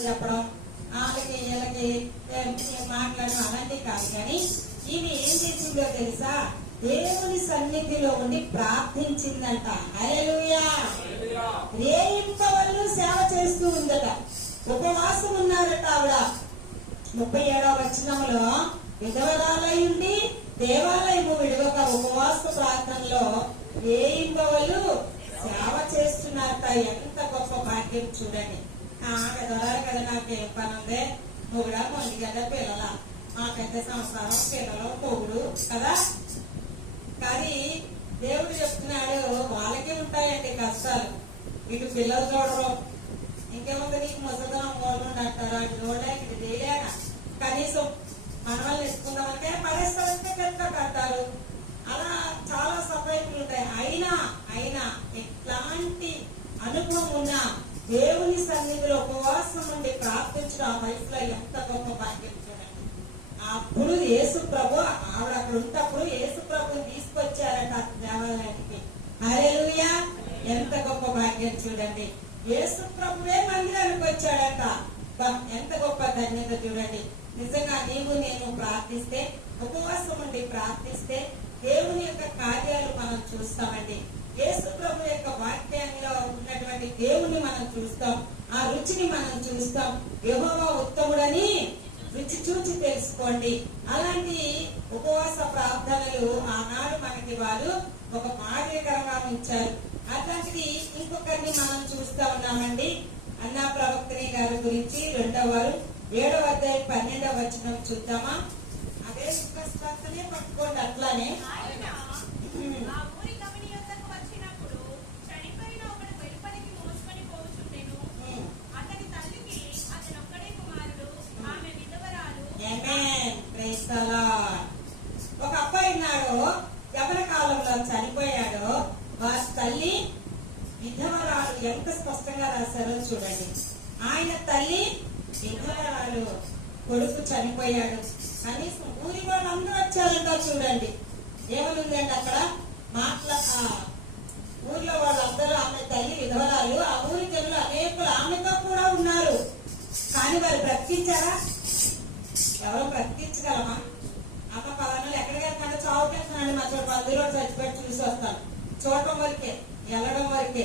కబుర్లు చెప్పడం, వాళ్ళకి వీళ్ళకి మాట్లాడడం అలాంటివి కాదు. కానీ ఇది ఏం చేసిందో తెలుసా, దేవుని సన్నిధిలో ఉండి ప్రార్థించిందంట. హల్లెలూయా. రేయింపవళ్ళు సేవ చేస్తూ ఉందట, ఉపవాసం ఉన్నారట ఆవిడ. 37వ వచనంలో విధవరాలై ఉండి దేవాలయము విడవక ఉపవాస ప్రార్థనలో రేయింపవళ్ళు సేవ చేస్తున్నారట. ఎంత గొప్ప భాగ్యం చూడండి. విధవరాలు కదా, నాకేం పని ఉంది, మొగుడా మొండి కదా, పిల్లల మాకైతే సంసారం, పిల్లలు, మొగుడు కదా. కానీ దేవుడు చెప్తున్నాడు, వాళ్ళకే ఉంటాయండి కష్టాలు, ఇటు పిల్లలు చూడరు, ఇంకేముంది నీకు ముసలిదనం గోల్డ్ అంటారు, అటు చూడలేక ఇటు చేయలేక కనీసం మనవాళ్ళు ఇసుకుందామంటే పడేస్తారంటే పెద్ద కట్టారు. అలా చాలా సపరేట్లు ఉంటాయి. అయినా ఎట్లాంటి అనుభవం ఉన్నా దేవుని సన్నిధిలో ఉపవాసం ఉండి ప్రార్థించడం ఆ వయసులో ఎంత గొప్ప భాగ్యం చూడండి. అప్పుడు యేసు ప్రభు, ఆవిడ అక్కడ ఉన్నప్పుడు యేసు ప్రభుని తీసుకొచ్చారట దేవాలయానికి. హల్లెలూయా. ఎంత గొప్ప భాగ్యం చూడండి. యేసు ప్రభువే మందిరానికి వచ్చాడట. ఎంత గొప్ప ధన్యత చూడండి. నిజంగా నీవు నేను ప్రార్థిస్తే, ఉపవాసం ఉండి ప్రార్థిస్తే దేవుని యొక్క కార్యాలు మనం చూస్తామండి. యేసు ప్రభు యొక్క వాక్యంలో ఉన్నటువంటి దేవుని మనం చూస్తాం, ఆ రుచిని మనం చూస్తాం. యెహోవా ఉత్తముడని రుచి చూచి తెలుసుకోండి. అలాంటి ఉపవాస ప్రార్థనలు ఆనాడు మనకి వారు ఒక మాదిరికరంగా ఉంచారు. అట్లాంటిది ఇంకొకరిని మనం చూస్తా ఉన్నామండి. అన్నా ప్రవక్తని గారి గురించి 7వ అధ్యాయం 12వ వచనం చూద్దామా. అదే విశ్వాసనే పట్టుకోండి. అట్లానే ఒక అబ్బాయి ఉన్నాడు, యవన కాలంలో చనిపోయాడు. వారి తల్లి విధవరాలు. ఎంత స్పష్టంగా రాశారో చూడండి. ఆయన తల్లి విధవరాలు, కొడుకు చనిపోయాడు. కనీసం ఊరి వాళ్ళందరూ వచ్చారంట. చూడండి ఏమనుందండి అక్కడ ఊర్లో వాళ్ళందరూ ఆమె తల్లి విధవరాలు, ఆ ఊరి జనులు అనేకులు ఆమెతో కూడా ఉన్నారు. కానీ వారు బ్రతికించారా? ఎవరో బ్రతికించగలమా? అమ్మ పలానా ఎక్కడికి వెళ్తాడో చావుకెళ్తున్నాడు, మా చోట అందులో చచ్చిపెట్టి చూసి వస్తాను. చూడటం వరకే, వెళ్ళడం వరకే,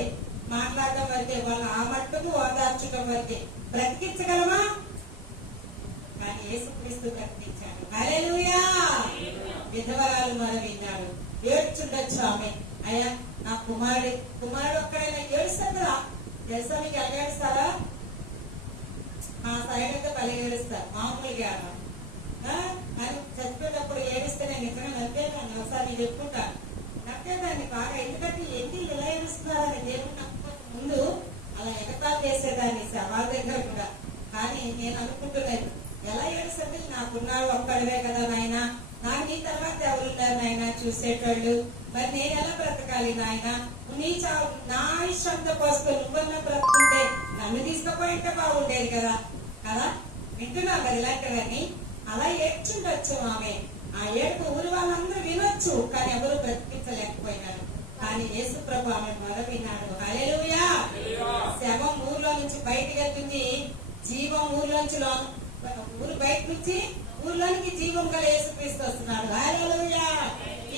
మాట్లాడటం వరకే, వాళ్ళు ఆ మట్టుకు ఓదార్చడం వరకే. బ్రతికించగలమా? కానీ యేసుక్రీస్తు బ్రతికించాడు. హల్లెలూయా. విధవరాలు మనం విన్నాడు. ఏడ్చుండొచ్చు ఆమె, అయ్యా నా కుమారుడు ఒక్కడైనా ఏడుస్తారు కదా. తెలుసా మీకు ఎలా ఏడుస్తారా? మా సైడ్ అయితే భలే ఏడుస్తారు, మామూలుగా. అని చచ్చిపోయేటప్పుడు ఏడిస్తే నేను నిజంగా నవ్వేదాన్ని. ఒకసారి నేను చెప్పుకుంటాను, నవ్వేదాన్ని బాగా. ఎందుకంటే ఎందుకు ఇలా ఏడుస్తున్నారని దేవుడు నమ్మకం ముందు అలా ఎగతాలు చేసేదాన్ని శవాల దగ్గర కూడా. కానీ నేను అనుకుంటున్నాను, ఎలా ఏడుస్తుంది, నాకున్నాడు ఒక్కడవే కదా నాయన, నాకు నీ తర్వాత ఎవరున్నారు నాయన చూసేటోళ్ళు, మరి నేను ఎలా బ్రతకాలి నాయన, నీ చావు నా ఇష్టంతో పోసుకొని నువ్వన్నా బ్రతుకుంటే నన్ను తీసుకుపోయింటే బాగుండేది కదా. కదా వింటున్నావు కదా ఇలాంటివన్నీ. అలా ఏడ్చుండొచ్చు ఆమె. ఆ ఏడుపు ఊరి వాళ్ళందరూ వినొచ్చు, కానీ ఎవరు బ్రతికించలేకపోయినారు. కానీ యేసు ప్రభు ఆమె మొర విన్నాడు. హల్లెలూయా. శవం ఊర్లో నుంచి బయటికి వెళ్తుంది, జీవం ఊర్లోంచి ఊరు బయట నుంచి ఊర్లోనికి జీవం గల యేసుక్రీస్తు వస్తున్నాడు. హల్లెలూయా.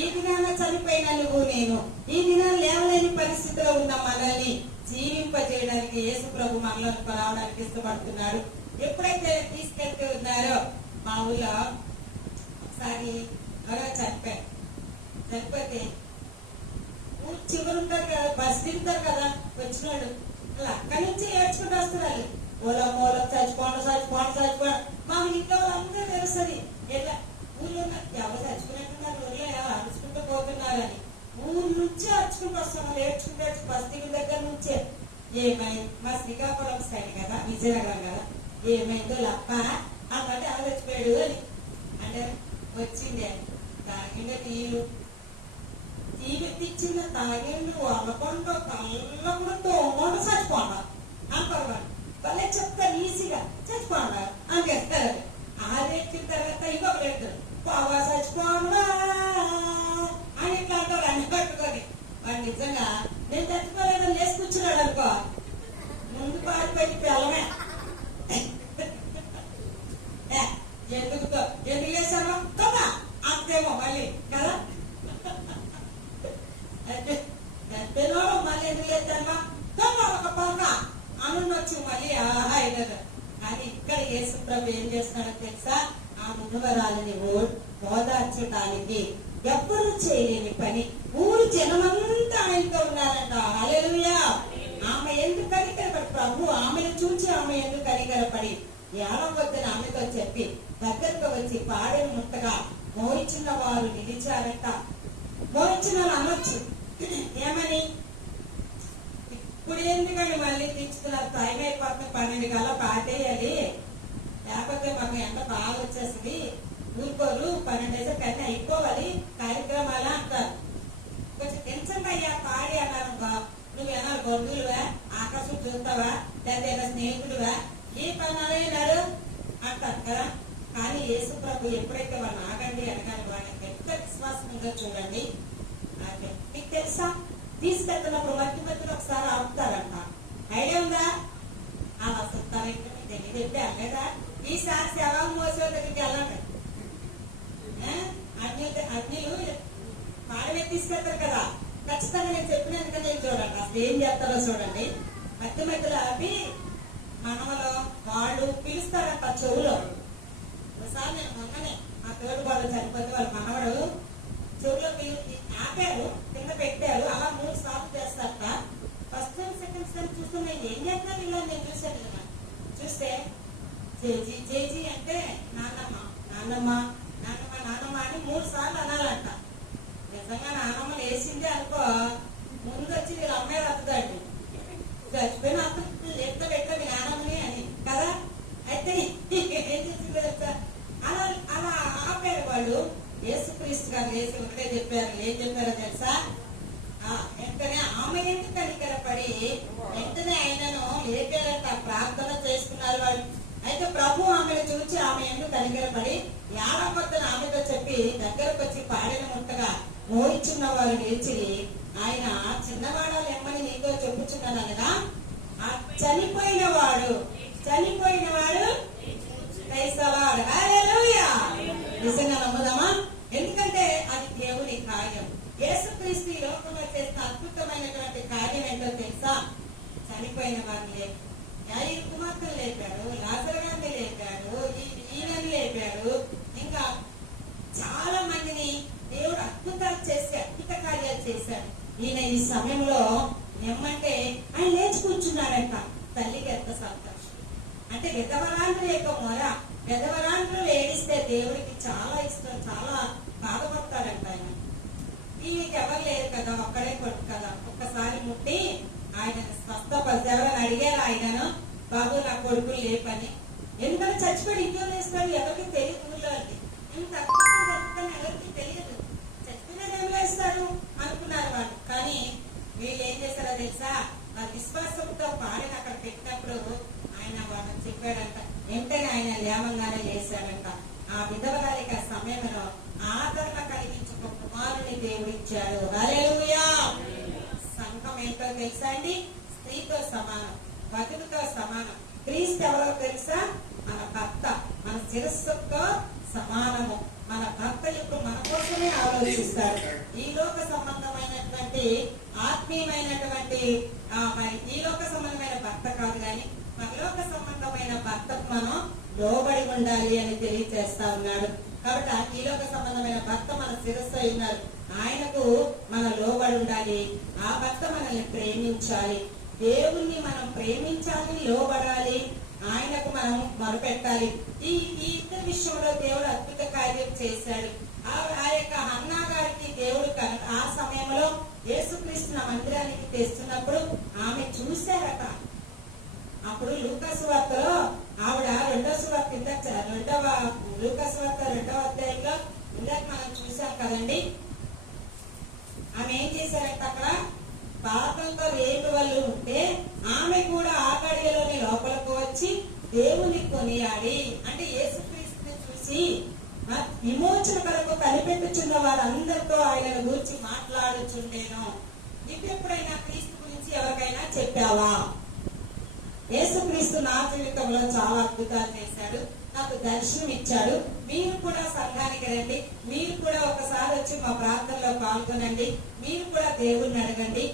ఈ దినాన చనిపోయిన నువ్వు నేను, ఈ దినాన లేవలేని పరిస్థితిలో ఉన్న మనల్ని జీవింపజేయడానికి యేసు ప్రభు మనలోకి రావడానికి ఇష్టపడుతున్నాడు. ఎప్పుడైతే తీసుకెళ్తూ ఉన్నారో, మా ఊళ్ళో ఒకసారి ఎవరో చనిపోతే ఊరు చివరి ఉంటారు కదా, బస్ దిగుతారు కదా వచ్చినాడు, అలా అక్కడి నుంచి ఏడ్చుకుంటూ వస్తున్నారు. మూలం చచ్చిపోండి. మా ఇంట్లో వాళ్ళందరూ తెలుస్తుంది. ఎట్లా ఊళ్ళో ఎవరు చచ్చిపోయినట్టున్నారు, ఊళ్ళో అరుచుకుంటూ పోతున్నారని ఊరు నుంచి అరుచుకుంటూ వస్తున్నారు. ఏడ్చుకుంటూ బస్ దిగిన దగ్గర నుంచే ఏమైంది, మా శ్రీకాకుళం సైడ్ కదా, విజయనగరం కదా, ఏమైందో లప్ప అన్నట్టు ఎవరు చచ్చిపోయాడు అని అంటే వచ్చిందే తాగిండే టీలు తీగెత్తిచ్చింది, తాగేళ్ళు అమ్మకుండా కళ్ళ కూడా తోమకుండా చచ్చిపోండా అనుకోవాలి. వాళ్ళే చెప్తారు ఈజీగా చచ్చిపోండా అంటారు. ఆరెక్కిన తర్వాత ఇంకొక ఎడతారు, బాగా చచ్చిపోండా అని ఇట్లా అంటారు అన్ని పట్టుకొని. వాడు నిజంగా నేను చచ్చిపోలేదని లేచి కూర్చున్నాడు అనుకో, ముందు పాడిపోయి పిల్లమే కదా. కానీ ఇక్కడ యేసు ప్రభు ఏం చేస్తున్నాడో తెలుసా? ఆ మునువరాలని ఓదార్చడానికి ఎవ్వరూ చేయలేని పని. ఊరు జనమంతా ఆయనతో ఉన్నారంట. హల్లెలూయా. ఆమె ఎందుకు కనికరపడి, ప్రభు ఆమెను చూచి ఆమె ఎందుకు కనికరపడి ఏడవద్దని ఆమెతో చెప్పి దగ్గరకు వచ్చి పాడెను ముట్టగా మోయించిన వారు నిలిచారంట. మోయించిన వాళ్ళు అనొచ్చు ఏమని, ఇప్పుడు ఎందుకని మళ్ళీ తీర్చుకున్నారు, టైం అయిపోతుంది, 12 కల్లా పాటేయాలి, లేకపోతే మాకు ఎంత బాగా వచ్చేస్తుంది, ఊరుకోరు, 12 కన్నా అయిపోవాలి కార్యక్రమాలు అంటారు. కొంచెం టెన్షన్ అయ్యా పాడి అన్నారు. నువ్వేనా బంధువులువా, ఆకాశం చూస్తావా, లేదా స్నేహితుడువా, ఈ పనాడు అంటారు కదా. కానీ యేసు ప్రభు ఎప్పుడైతే వాళ్ళు ఆగండి అనగానే వాళ్ళకి ఎంత విశ్వాసం ఉందో చూడండి. మీకు తెలుసా, తీసుకెళ్తున్నప్పుడు మధ్య మధ్యలో ఒకసారి ఆపుతారంట. ఐడియా ఉందా? అలా చూస్తారంటే మీకు తెలియదు లేదా? ఈసారి శవం మోసే దగ్గరికి వెళ్ళండి. అగ్నిలు పాడమే తీసుకెళ్తారు కదా, ఖచ్చితంగా నేను చెప్పినందుకు నేను చూడండి అసలు ఏం చేస్తారో చూడండి. మధ్య మధ్యలో ఆపి మనవలో వాళ్ళు పిలుస్తారంట చెవులో. ఒకసారి నేను మొన్ననే మా తోడు వాళ్ళు చనిపోతే వాళ్ళ మనవడు చెవులో ఆపారు, కింద పెట్టారు, అలా 3 సార్లు చేస్తారట. ఫస్ట్ టైం సెకండ్ టైం చూస్తున్నా ఏం చేస్తున్నారు ఇలా నేను చూశాను కదా. చూస్తే జేజీ జేజీ అంటే నాన్నమ్మ నాన్నమ్మ నాన్నమ్మ నాన్నమ్మ అని 3 సార్లు అనాలంట. నిజంగా నాన్నమ్మ వేసిందే అనుకో, ముందు వచ్చి వీళ్ళ అమ్మాయి వస్తుందండి, చచ్చిపోయిన అప్పుడు ఎంత పెట్టా మీ నాన్నమ్మని అని కదా. అయితే ఏం చేసింది అలా అలా ఆపారు వాళ్ళు. యేసుక్రీస్తు గారు వేసి ఒకటే చెప్పారు. ఏం చెప్పారో తెలుసా? వెంటనే ఆమె ఎందుకు కనికరపడి వెంటనే ఆయనను లేపారంట. ప్రార్థన చేసుకున్నారు వాళ్ళు. అయితే ప్రభు ఆమెను చూచి ఆమె ఎందుకు కనికరపడి యాడవద్దని ఆమెతో చెప్పి దగ్గరకు వచ్చి పాడిన ముట్టగా మోయిచున్న వారు నిలిచి ఆయన చిన్నవాడాలు ఎమ్మని నీతో చెప్పుచున్నాను అనగా, ఆ చనిపోయిన వాడు క్రైస్తవాడు. హల్లెలూయా. నిజంగా నమ్ముదామా? ఎందుకంటే అది దేవుని కార్యం. యేసుక్రీస్తు ఈ లోకంలో చేసిన అద్భుతమైనటువంటి కార్యం ఏంటో తెలుసా? చనిపోయిన వారిని లేపాడు, యాయిరు కుమార్తెను లేపాడు, లాజరు గారిని లేపాడు, ఈయనని లేపాడు, ఇంకా చాలా మందిని దేవుడు అద్భుతాలు చేసి అద్భుత కార్యాలు చేశాడు. ఈయన ఈ సమయంలో ఏమంటే ఆయన లేచి కూర్చున్నాడంట. తల్లికి ఎంత సంతోషం అంటే, విధవరాండ్రు యొక్క మొర, విధవరాండ్రు ఏడిస్తే దేవుడికి చాలా ఇష్టం, చాలా బాధపడతాడంట ఆయన. ఈయనకి ఎవరు లేరు కదా, ఒక్కడే కొట్టు కదా. ఒక్కసారి ముట్టి ఆయన స్వస్థపరిచి ఎవరైనా అడిగారు ఆయనను, బాబు నా కొడుకులు లేపని. ఎందుకంటే చచ్చిపోయి ఇంట్లో వేస్తాడు, ఎవరికి తెలియదు. ఊళ్ళో అది ఇంత అద్భుతం జరుగుతుందని ఎవరికి తెలియదు. చచ్చిపోయిన ఏం వేస్తాడు అనుకున్నారు వాళ్ళు. కానీ వీళ్ళు ఏం చేశారో తెలుసా? ఆ విశ్వాసంతో పాడిన అక్కడ పెట్టినప్పుడు ఆయన వాళ్ళని చెప్పాడంట. వెంటనే ఆయన లేవంగానే లేచాడంట. ఆ విధవరాలికి ఆ సమయంలో ఆదరణ కలిగించు కుమారుని దేవుడిచ్చాడు. హల్లెలూయా. సంఘం ఏంటో తెలుసా అండి? స్త్రీతో సమానం, వధువుతో సమానం. క్రీస్తు ఎవరో తెలుసా? మన భర్త, మన శిరస్సుతో సమానము. మన భర్త ఇప్పుడు మన కోసమే ఆలోచిస్తాడు. ఈ లోక సంబంధమైనటువంటి ఆత్మీయమైనటువంటి ఈ లోక సంబంధమైన భర్త కాదు, కానీ పరలోక సంబంధమైన భర్తకు మనం లోబడి ఉండాలి అని తెలియజేస్తా ఉన్నాడు. కాబట్టి ఈ లోక సంబంధమైన భర్త మన శిరస్సు ఉన్నారు, ఆయనకు మనం లోబడి ఉండాలి. ఆ భర్త మనల్ని ప్రేమించాలి, దేవుణ్ణి మనం ప్రేమించాలి, లోబడాలి, ఆయనకు మనం మొరపెట్టాలి. ఈ ఇద్దరు విషయంలో దేవుడు అద్భుత కార్యం చేశాడు. ఆ యొక్క హన్నా గారికి దేవుడు ఆ సమయంలో యేసుక్రీస్తు మందిరానికి తెస్తున్నప్పుడు ఆమె చూశారట. అప్పుడు లూకాసు వార్తలో ఆవిడ రెండవ లూకాసు వార్త 2వ అధ్యాయంలో ఇందాక మనం చూసాం కదండి. ఆమె ఏం చేశారంట, అక్కడ పాపంతో రేపు వాళ్ళు ఉంటే ఆమె కూడా ఆ కడిగలోని లోపలకు వచ్చి దేవుని కొనియాడి, అంటే యేసుక్రీస్తుని చూసి విమోచన కొరకు కనిపెట్టుచున్న వారందరితో ఆయనను గురించి మాట్లాడుచుండేను. నువ్వు ఎప్పుడైనా క్రీస్తు గురించి ఎవరికైనా చెప్పావా? యేసుక్రీస్తు నా జీవితంలో చాలా అద్భుతాలు చేశాడు, నాకు దర్శనం ఇచ్చాడు, మీరు కూడా సంఘానికి రండి, మీరు కూడా ఒకసారి వచ్చి మా ప్రార్థనలో పాల్గొనండి, మీరు కూడా దేవుడిని అడగండి.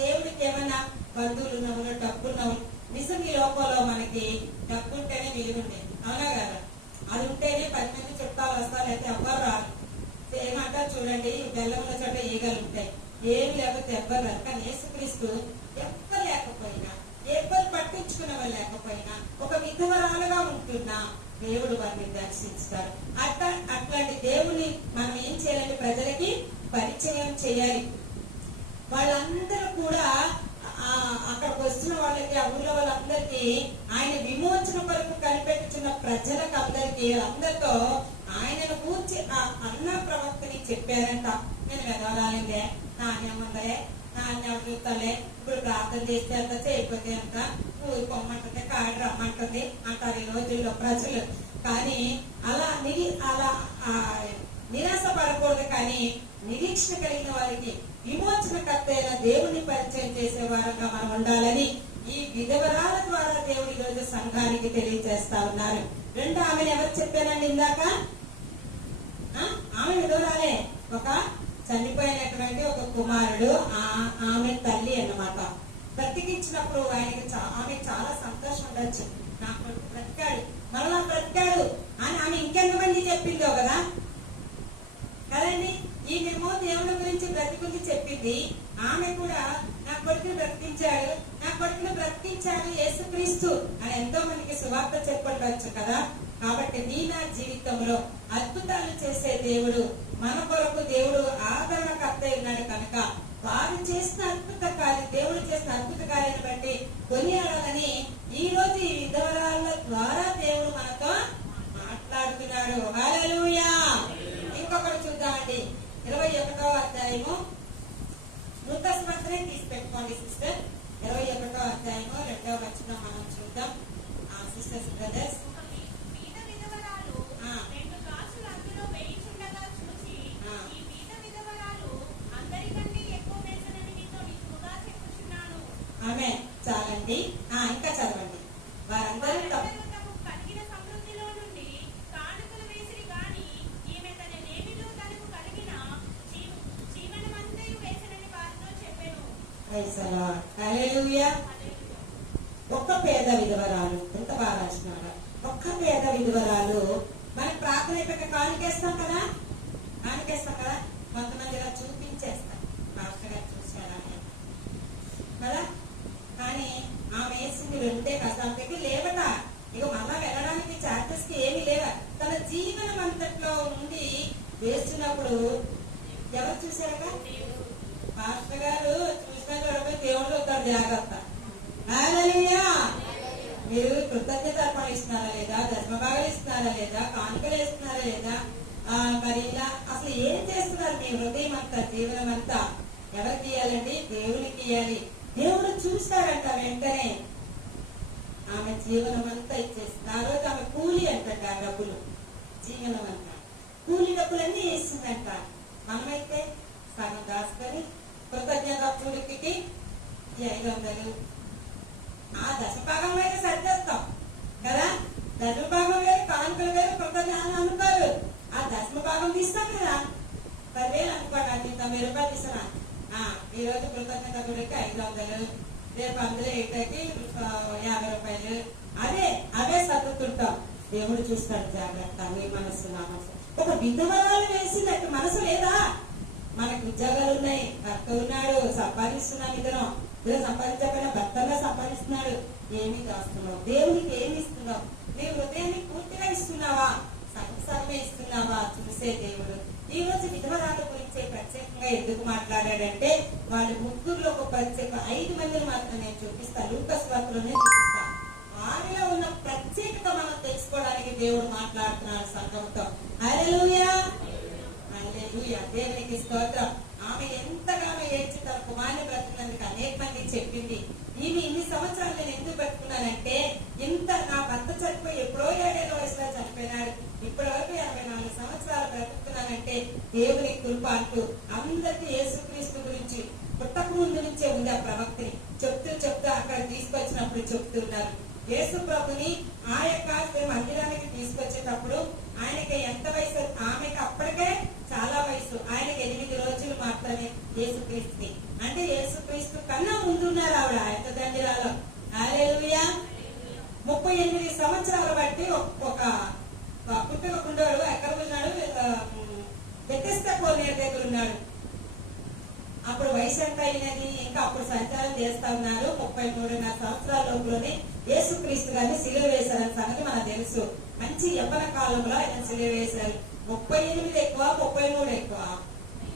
దేవుడికి ఏమైనా బంధువులు ఉన్నవాళ్ళు, డబ్బున్నవాళ్ళు నిజం ఈ లోకంలో మనకి డబ్బు ఉంటేనే విలువ ఉండేది, అవునా కదా? అది ఉంటేనే 10 మంది చుట్టాలు వస్తారు, అయితే ఎవ్వరు రారు. ఏమంటారు చూడండి, బెల్లంలో చోట ఈగలు ఉంటాయి, ఏమి లేకపోతే ఎవ్వరు రారు. కానీ యేసుక్రీస్తు ఎవ్వరు లేకపోయినా, ఎవ్వరు పట్టించుకునే వాళ్ళు లేకపోయినా, ఒక విధవరాలుగా ఉంటున్నా దేవుడు వారిని దర్శిస్తారు. అట్లాంటి దేవుని మనం ఏం చేయాలంటే ప్రజలకి పరిచయం చేయాలి. వాళ్ళందరూ కూడా అక్కడికి వస్తున్న వాళ్ళకి, ఆ ఊళ్ళో వాళ్ళందరికీ ఆయన విమోచన కొరకు కనిపెట్టుచున్న ప్రజలకు అందరికీ అందరితో ఆయనను కూర్చి ఆ అన్న ప్రవక్తని చెప్పారంట. నేను వెదవరాలిందే, నాణ్యముందే, నాణ్యం చూస్తాలే, ఇప్పుడు ప్రార్థన చేస్తే అంత, చేయకపోతే అంత, ఊరి పొమ్మంటుంది, కాడి రమ్మంటుంది అంటారు ఈ రోజుల్లో ప్రజలు. కానీ అలా నిరాశపడకూడదు. కానీ నిరీక్షణ కలిగిన వారికి విమోచనకర్త అయిన దేవుని పరిచయం చేసే వారంగా మనం ఉండాలని ఈ విధవరాల ద్వారా దేవుడు ఈ రోజు సంఘానికి తెలియజేస్తా ఉన్నారు. రెండు ఆమెను ఎవరు చెప్పానండి ఇందాక? ఆమె విధవరాలే, ఒక చనిపోయినటువంటి ఒక కుమారుడు, ఆమె తల్లి అన్నమాట. బ్రతికించినప్పుడు ఆమె చాలా సంతోషం ఉండొచ్చు. నా కొడుకు బ్రతికాడు, మరలా బ్రతికాడు అని ఆమె ఇంకెంతమంది చెప్పిందో కదా కదండి. ఈమెమో దేవుని గురించి బ్రతికుంది చెప్పింది, ఆమె కూడా నా కొడుకుని బ్రతికించాడు, నా కొడుకుని బ్రతికించాడు యేసుక్రీస్తు అని ఎంతో మందికి సువార్త చెప్పవచ్చు కదా. కాబట్టి నా జీవితంలో అద్భుతాలు చేసే దేవుడు, మన కొరకు దేవుడు ఆదరణకర్త ఉన్నాడు కనుక వారు చేసిన అద్భుత కార్యం, దేవుడు చేసిన అద్భుత కార్యాన్ని బట్టి కొనియాడాలని ఈ రోజు ఈ విధవరాల ద్వారా దేవుడు మనతో మాట్లాడుతున్నాడు. హల్లెలూయా. ఇంకొకటి చూద్దామండి, 21వ అధ్యాయము, నూతన సంవత్సరం తీసి పెట్టుకోండి సిస్టర్. 21వ అధ్యాయము 2వ వచనం మనం చూద్దాం. సిస్టర్స్ బ్రదర్స్, ఆమె చాలండి. ఇంకా చదవండి. వారందరూ ఒక్క పేద విధవరాలు, ఎంత బాగా రాసినాడు. ఒక్క పేద విధవరాలు మనకి ప్రార్థన అయిపోయాక కానుకేస్తాం కదా, కొంతమంది ఇలా చూపించేస్తాం, మాస్టర్ గారు చూసారా కదా. కానీ ఆమె వేసింది 2 కసాలకి లేవట. ఇక మళ్ళా వెళ్ళడానికి చార్జెస్ కి ఏమీ లేవ. తన జీవనం అంతట్లో ఉండి వేస్తున్నప్పుడు ఎవరు చూసారట? మాస్టర్ గారు చూసినప్పుడు దేవుడు వస్తారు, జాగ్రత్త. హల్లెలూయా. మీరు కృతజ్ఞత అర్పణ ఇస్తున్నారా లేదా, దశమభాగాలు ఇస్తున్నారా లేదా, కానుకలు వేస్తున్నారా లేదా, మరి ఇలా అసలు ఏం చేస్తున్నారు? మీ హృదయం అంతా, జీవనం అంతా ఎవరికి ఇయ్యాలండి? దేవునికి ఇయ్యాలి. దేవుడు చూస్తాడంట వెంటనే. ఆమె జీవనం అంతా ఇచ్చేస్తుంది. ఆ రోజు ఆమె కూలి అంటంట, ఆ డబ్బులు, జీవనం అంతా కూలి డబ్బులన్నీ ఇస్తుందంట. మనమైతే సగం దాచుకొని కృతజ్ఞత కూలికి 500, ఆ దశభాగం వేరే సరిచేస్తాం కదా. దశభాగం వేరు, కానుకలు వేరు, కృతజ్ఞత అనుకోరు. ఆ దశభాగం తీస్తాం కదా, 10,000 అనుకోండి, 90 రూపాయలు తీసినా ఈ రోజు కృతజ్ఞత గుడికి 500, రేపు అందులో ఏటకి 50 రూపాయలు, అవే సర్దుతుంటాం. దేవుడు చూస్తాడు, జాగ్రత్త. మీ మనసు నా మనసు. ఒక విధవరాలు వేసినట్టు మనసు లేదా? మనకు ఉద్యోగాలు ఉన్నాయి, భర్త ఉన్నాడు, సంపాదిస్తున్నాం, ఇద్దరం సంపాదించకపోయినా భర్తగా సంపాదిస్తున్నాడు. ఏమి దాస్తున్నావు? దేవునికి ఏమి ఇస్తున్నావు? నీ హృదయాన్ని పూర్తిగా ఇస్తున్నావా, సగమే ఇస్తున్నావా? చూసే దేవుడు. ఈ రోజు విధవరాల గురించి ప్రత్యేకంగా ఎందుకు మాట్లాడాడంటే, వాళ్ళు ముగ్గురులో ఒక ప్రత్యేక 5 మందిని మాత్రం నేను చూపిస్తాను, లూకాసు వార్తలోనే చూపిస్తా. వారిలో ఉన్న ప్రత్యేకత మనం తెలుసుకోవడానికి దేవుడు మాట్లాడుతున్నాడు సంఘంతో. హల్లెలూయా, హల్లెలూయా. దేవునికి స్తోత్రం. ఆమె ఎంతగానో ఏడ్చి తన కుమారుని బ్రతుకున్నందుకు అనేక మంది చెప్పింది. ఈమె ఇన్ని సంవత్సరాలు నేను ఎందుకు బ్రతుకున్నానంటే, నా భర్త చనిపోయి ఎప్పుడో 7 ఏళ్ల వయసులో చనిపోయినాడు, ఇప్పటి వరకు 84 సంవత్సరాలు బ్రతుకుతున్నానంటే దేవుని కృప అంటూ అందరికీ యేసుక్రీస్తు గురించి పుట్టక ముందు నుంచే ఉంది ఆ ప్రవక్తని చెప్తూ అక్కడ తీసుకొచ్చినప్పుడు చెప్తున్నారు. యేసు ప్రభుని ఆ యొక్క మందిరానికి తీసుకొచ్చేటప్పుడు ఆయనకి ఎంత వయసు? ఆమెకి అప్పటికే చాలా వయసు, ఆయనకి 8 రోజులు మాత్రమే యేసుక్రీస్తుకి. అంటే యేసుక్రీస్తు కన్నా ముందున్నారు ఆవిడ ఆ యొక్క మందిరాలో. హల్లెలూయా. 38 సంవత్సరాలు బట్టి ఒక పుట్టుక కుండోడు ఎక్కడ ఉన్నాడు, బెతెస్దా కోనేరు దగ్గర ఉన్నాడు. అప్పుడు వయసు ఎంత అయినది, ఇంకా అప్పుడు సంచారం చేస్తా ఉన్నారు. 33.5 సంవత్సరాల లోపలనే యేసుక్రీస్తు గారిని సిలువ వేశారని సంగతి మనకు తెలుసు. మంచి యవ్వన కాలంలో ఆయన సిలువ వేశారు. 38 ఎక్కువ, 33 ఎక్కువ,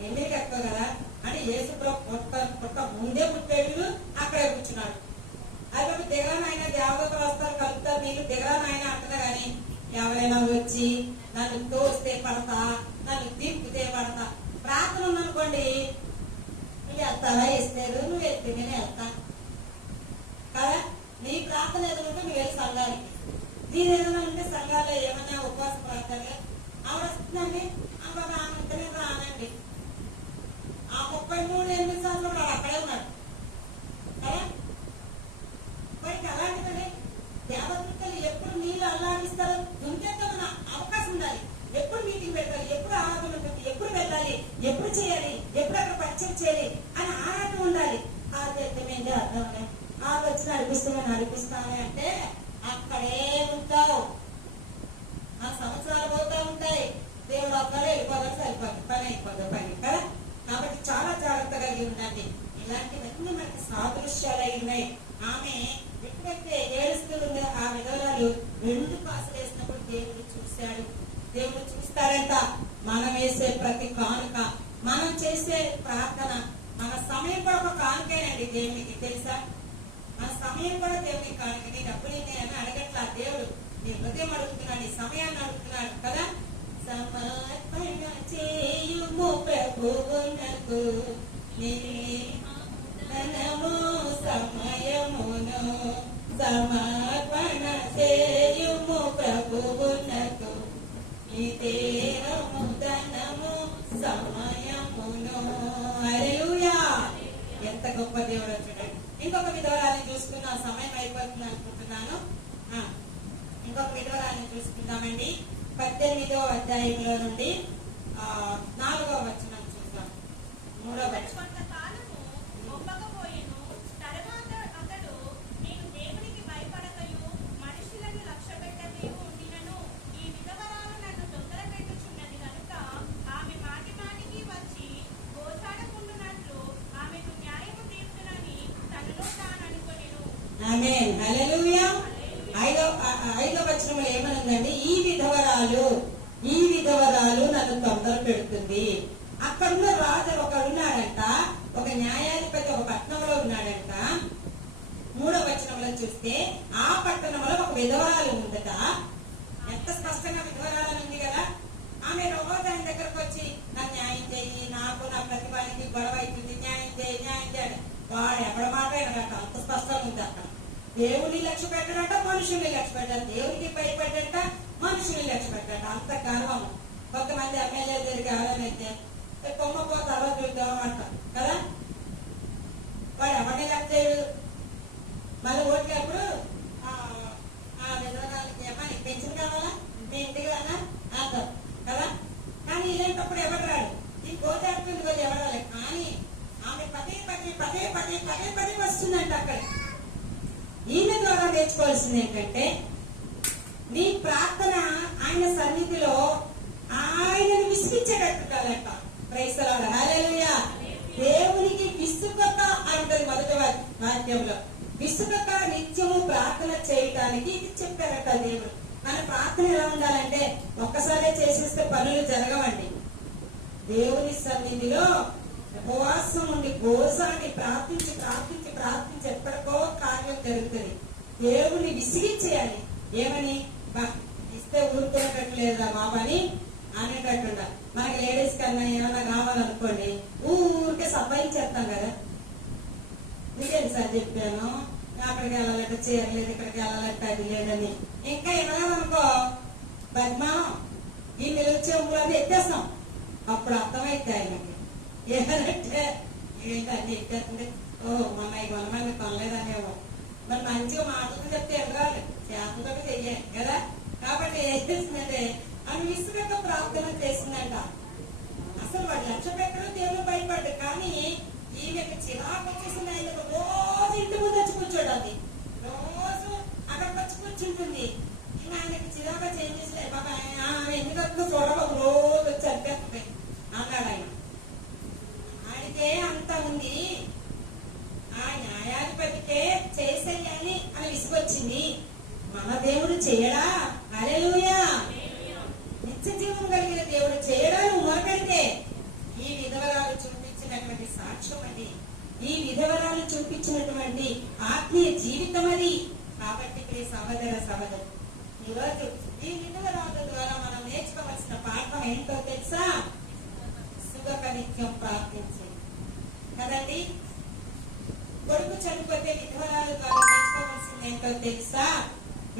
8 ఎక్కువ కదా అని యేసు పుట్ట ముందే పుట్టేళ్ళు అక్కడే కూర్చున్నాడు. అది దిగరా నాయన, దేవదూతలు వస్తారు కలుపుతారు, నీళ్ళు దిగరా నాయన అంటున్నా గాని ఎవరైనా వచ్చి నన్ను తోస్తే పడతా, నన్ను దింపితే పడతా. ప్రార్థన ఉందనుకోండి, నువ్వు వెళ్తావా ఇస్తారు, నువ్వు వెళ్తే నేను వెళ్తా కదా. నీ ప్రార్థన ఏదైనా ఉంటే నువ్వు వెళ్ళి సంఘానికి, దీని ఏదైనా ఉంటే సంఘాల్లో ఏమన్నా ఉపవాస ప్రార్థన ఆవిడ వస్తుందండి, ఆమె రానండి. ఆ 33 సంవత్సరాలు అక్కడే ఉన్నాడు కదా. మరి అలాంటిదని దేవదూతలు ఎప్పుడు నీళ్ళు అల్లాడిస్తారు, దుంకెత్తమన్న అవకాశం ఉండాలి. ఎప్పుడు మీటింగ్ పెట్టాలి, ఎప్పుడు ఆరాధన ఉంటుంది, ఎప్పుడు వెళ్ళాలి, ఎప్పుడు చేయాలి, ఎప్పుడు అక్కడ పరిచయం చేయాలి అని ఆరాటం ఉండాలి. ఆధ్యాత్మేంటి అర్థం ఆకు వచ్చి నడిపిస్తానే అంటే అక్కడే ఉంటావు. ఆ సంవత్సరాలు పోతా ఉంటాయి. దేవుడు ఒక్కడే వెళ్ళిపోతాడు, సరిపోతుంది, పని అయిపోతుంది పని కదా. కాబట్టి చాలా జాగ్రత్తగా ఉండండి. ఇలాంటివన్నీ మనకి సాదృశ్యాలు అయి ఉన్నాయి. ఆమె ఎప్పుడైతే ఏడుస్తుందో ఆ విధవరాలు 2 కాసులు వేసినప్పుడు దేవుడు చూశాడు. దేవుడు చూస్తారంట. మనం వేసే ప్రతి కానుక, మనం చేసే ప్రార్థన, మన సమయం కూడా ఒక కానుకేనండి దేవునికి, తెలుసా? మన సమయం కూడా దేవునికి కానుక. నీ డబ్బులు నేను అడగట్లా, దేవుడు నీ హృదయం అడుగుతున్నాడు, నీ సమయాన్ని అడుగుతున్నాడు కదా. సమర్పణ చేయుము ప్రభువునకు మనము సమయమును, సమర్పణ చేయుము ప్రభువునకు దేహము ధనము సమయమును. హల్లెలూయా! ఎంత గొప్ప దేవుడు చూడండి. ఇంకొక విధవరాన్ని చూసుకున్న సమయం అయిపోతుంది అనుకుంటున్నాను. ఇంకొక విధవరాన్ని చూసుకుందామండి. 18వ అధ్యాయంలో నుండి 4వ వచనం చూద్దాం. 3వ వచనం. ఆమేన్, హల్లెలూయా. 5వ వచనంలో ఏమనుందండి? ఈ విధవరాలు నన్ను తొందర పెడుతుంది. అక్కడున్న రాజు ఒకడున్నాడంట, ఒక న్యాయాధిపతి ఒక పట్టణంలో ఉన్నాడంట. 3వ వచనంలో చూస్తే ఆ పట్టణంలో ఒక విధవరాలు ఉందట. ఎంత స్పష్టంగా విధవరాలు ఉంది కదా. ఆమె రోజు ఆయన దగ్గరకు వచ్చి నాకు న్యాయం చేయి, నాకు నా ప్రతిభానికి గొడవ అవుతుంది, న్యాయం చేయి న్యాయం చేయాలి. వాడు ఎవడ మాట వినడట. అంత స్పష్టంగా ఉంది అక్కడ. దేవుని లక్ష్య పెట్టడట, మనుషుల్ని లక్ష్య పెట్టాడు. దేవునికి భయపడ్డట, మనుషుల్ని లక్ష్య పెట్టాడు. అంత గర్వం. కొంతమంది ఎమ్మెల్యే దగ్గరికి ఎవరైతే కొమ్మ పోతారో చూద్దాం అంట కదా. వాడు ఎవరిని లెక్క చేయడు. మళ్ళీ ఓట్లేప్పుడు ఆ విధానాలకి ఏమని పెన్షన్ కావాలా, మీ ఇంటికి రానా అంటారు కదా. కానీ ఇలాంటప్పుడు ఎవరు రాడు. ఈ గోదావరి కూడా ఎవరాలి. కానీ ఆమె పదే వస్తుందంట. అక్కడ ఈయన ద్వారా నేర్చుకోవాల్సింది ఏంటంటే, నీ ప్రార్థన ఆయన సన్నిధిలో ఆయనను విసిగించేటట్టుండాలంట. ప్రైజ్ ది లార్డ్, హల్లెలూయా. దేవునికి విసుగక అంటది మొదటి వాక్యంలో. విసుగక నిత్యము ప్రార్థన చేయటానికి ఇది చెప్పారట దేవుడు. మన ప్రార్థన ఎలా ఉండాలంటే, ఒక్కసారే చేసేస్తే పనులు జరగవండి. దేవుని సన్నిధిలో ఉపవాసం ఉండి గోసాన్ని ప్రార్థించి ఎప్పటికో కార్యం జరుగుతుంది. దేవుని విసిగించేయాలి. ఏమని? ఇస్తే ఊరుకునేటట్టు లేదా మా పని అనేటట్టుండ. మనకి లేడీస్ కన్నా ఏమన్నా కావాలనుకోండి, ఊరికే సంపాదించేస్తాం కదా. మీకేంటి సార్ చెప్పాను, అక్కడికి వెళ్ళాలంటే చేయలేదు, ఇక్కడికి వెళ్ళాలంటే అది లేదని. ఇంకా ఇవ్వలేదనుకో పద్మానం ఈ నిలిచే ఊళ్ళని ఎత్తేస్తాం. అప్పుడు అర్థమైతే ఆయనకి ఏమంటే ఏంటన్నీ ఎత్తేస్తుంది. మొన్న మీరు కొనలేదనేమో. మరి మంచిగా మాటలతో చెప్తే ఎదగాలి, చేతలతో చెయ్యాలి కదా. కాబట్టి ఏం చేసిందంటే ఆమె విసుగక ప్రార్థన చేసిందంట. అసలు వాడు లక్ష్య పెట్టడం దేవుడు భయపడ్డు. కానీ ఈమెకు చిరాకు వచ్చేసింది. ఆయన రోజు ఇంటి ముందు వచ్చి కూర్చోడు. అది రోజు అక్కడికి వచ్చి కూర్చుంటుంది. ఉంది. ఇంకా ఆయనకి చిరాగా చేంజెస్ లేదు. బాబా ఆమె ఎందుకంటే చూడక రోజు వచ్చి చంపేస్తుంది అన్నాడు ఆయన. ఆయనకే అంత ఉంది, ఆ న్యాయాధిపతికే చేసేయాలి అని విసుగొచ్చింది. మన దేవుడు చేయడా? హల్లెలూయా. నిత్య జీవం కలిగిన దేవుడు చేయడా? నువ్వు మొరకడితే. ఈ విధవరాలు చూపించినటువంటి సాక్ష్యం అది, ఈ విధవరాలు చూపించినటువంటి ఆత్మీయ జీవితం అది. కాబట్టి ప్రియ సహోదరు, ఈరోజు ఈ విధవరాల ద్వారా మనం నేర్చుకోవాల్సిన పాఠం ఏంటో తెలుసా? సుగక నిత్యం ప్రార్థించి కదండి. కొడుకు చనిపోతే విధవరాల ద్వారా నేర్చుకోవాల్సింది ఏంటో తెలుసా?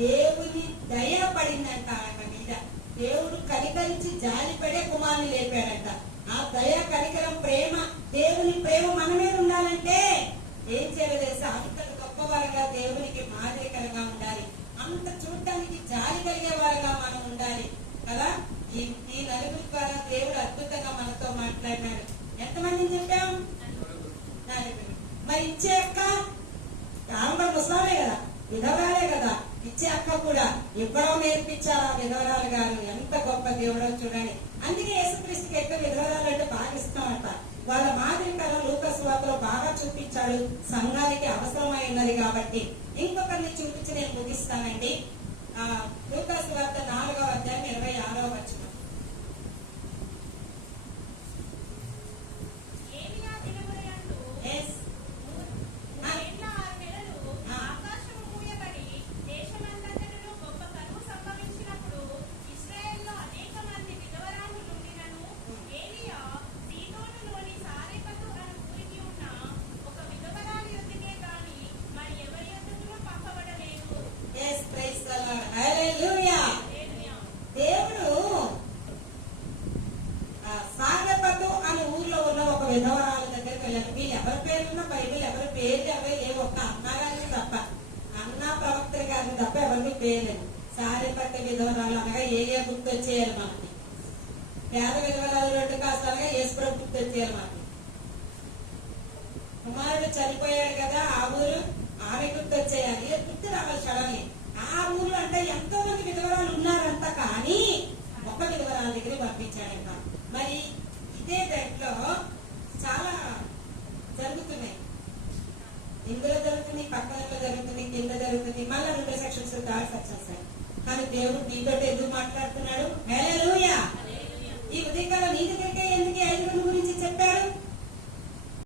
దేవుని దయ పడిందంట ఆమె మీద. దేవుడు కనికరించి జాలిపడే కుమారుని లేపాడంట. ఆ దయ, కనికరం, ప్రేమ, దేవుని ప్రేమ మన మీద ఉండాలంటే ఏం చేయాలి తెలుసా? అంత గొప్పవారుగా, దేవునికి మాదిరికరంగా ఉండాలి. అంత చూడటానికి జాలి కలిగే వారుగా మనం ఉండాలి కదా. ఈ నలుగురి ద్వారా దేవుడు అద్భుతంగా మనతో మాట్లాడినాడు. ఎంతమందిని చెప్పాం? నలుగురు. మరి ఇచ్చే అక్క ఆమె ముసలామే కదా, విధవరాలే కదా. ఇచ్చే అక్క కూడా ఎప్పుడో నేర్పించారు ఆ విధవరాలు గారు. ఎంత గొప్ప దేవుడో చూడండి. అందుకే యేసుక్రీస్తుకి ఎక్కువ విధవరాలు అంటే బాగా ఇష్టం అంట. వాళ్ళ మాదిరికరం లూకా సువార్తలో బాగా చూపించాడు. సంఘానికి అవసరమై ఉన్నది కాబట్టి. ఇంకొకరిని చూపించి నేను ముగిస్తానండి. లూకా సువార్త 4వ అధ్యాయం 26వ వచనం. దేవుడు సాగపతు అనే ఊర్లో ఉన్న ఒక విధవరాల దగ్గరికి వెళ్ళాడు. వీళ్ళు ఎవరి పేరున్నా బైబిల్ ఎవరి పేరు ఏ ఒక్క అన్నగారిని తప్ప, అన్న ప్రవక్త గారిని తప్ప ఎవరిని పేర్లేదు. సారెపత్తి విధవరాలు అనగా ఏలియా గుర్తు వచ్చేయాలి మనకి. పేద విధవరాలు 2 కాస్తాలుగా యేసుప్రభు గుర్తు వచ్చేయాలి మనకి. కుమారుడు చనిపోయాడు కదా ఆ ఊరు, ఆమె గుర్తు వచ్చేయాలి. గుర్తు రావాలి సడన్లీ. ఆ ఊర్లో అంటే ఎంతో మంది విధవరాలు ఉన్నారంట, కానీ ఒక్క విధవరాల దగ్గర పంపించాడంట. మరి ఇదే దాంట్లో చాలా జరుగుతున్నాయి. ఇందులో జరుగుతుంది, పక్కనలో జరుగుతుంది, కింద జరుగుతుంది, మళ్ళీ 2 సెక్షన్స్ 3 సెక్షన్స్. కానీ దేవుడు నీతో ఎందుకు మాట్లాడు?